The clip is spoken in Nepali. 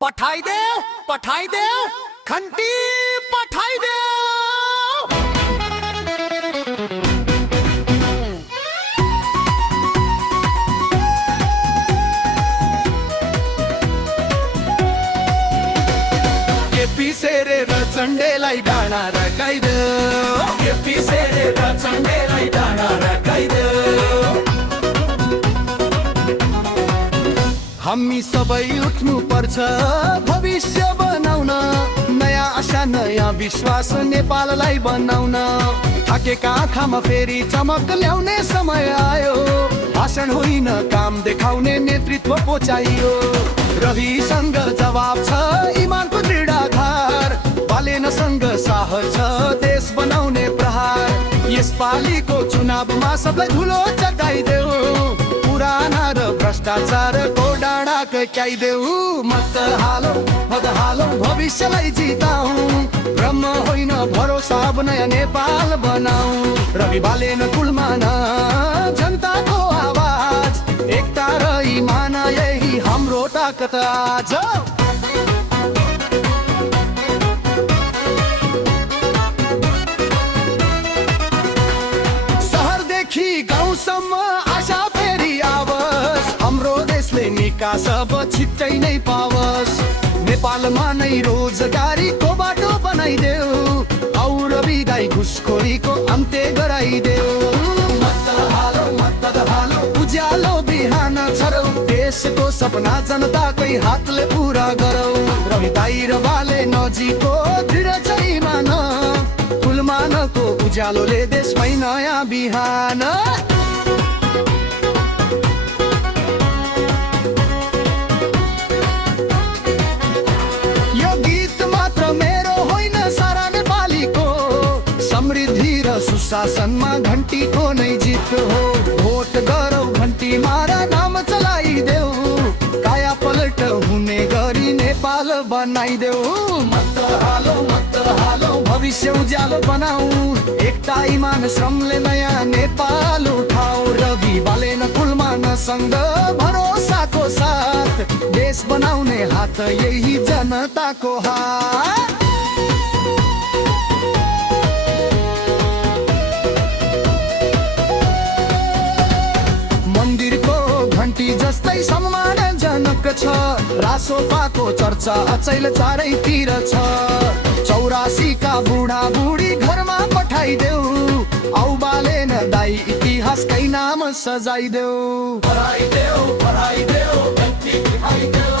पठाइदेऊ घंटी पठाइदेऊ। एपिसेरे रचंडेलाई डाँडा रकाइदेऊ। एपिसेरे रचंडेलाई डाँडा रकाइदेऊ। हामी सबै उठ्नु पर्छ भविष्य बनाउन, नयाँ आशा नयाँ विश्वास नेपाललाई बनाउन। थाकेका आँखामा फेरि चमक ल्याउने समय आयो। भाषण होइन काम देखाउने नेतृत्व पो चाहियो। रविसँग जवाब छ इमानको दृढ आधार, बालेनसँग साहस छ देश बनाउने प्रहार। यसपालिको चुनावमा सबलाई धुलो चटाइदेऊ, पुराना र भ्रष्टाचारको डाँडा कक्याइदेऊ। मत हालौँ भविष्यलाई जिताऊ, ब्रह्म होइन भरोसा अब नयाँ नेपाल बनाऊ। रवि बालेन कुलमान जनताको आवाज, एकता र इमान यही हाम्रो ताकत आज। शहरदेखि गाउँसम्म आशा फेरि आवस्, हाम्रो देशले निकास अब छिट्टै नै पावस्। नेपालमा नै रोजगारीको बाटो बनाइदेऊ, और बिदाई घुसखोरीको अन्त्य गराइदेऊ। मत हालौ उज्यालो बिहान छरौ, देशको सपना जनताकै हातले पुरा गरौ। रवि दाइ र बाले नजिकको दृढ छ इमान, कुलमानको उज्यालोले देशमै नयाँ बिहान। यो गीत मात्र मेरो होइन सारा नेपालीको, समृद्धि र सुशासनमा घन्टीको नै जित हो। भोट गरौ घन्टी मार नाम चलाइदेऊ, काया पलट हुने गरी नेपाल बनाइदेऊ। मत हालौ भविष्य उज्यालो बनाऊ, एकता इमान श्रमले नयाँ नेपाल उठाऊ। रवि बालेन कुलमानसँग भरोसाको साथ, देश बनाउने हात यही जनताको हात। मन्दिरको घन्टी जस्तै सम्मानजनक छ, रासोपाको चर्चा अचैल चारैतिर छ। 84 का बुढा बुढी घरमा पठाइदेऊ, औ बालेन दाइ इतिहासकै नाम सजाइदेऊ। पढाइदेऊ घन्टी पठाइदेऊ।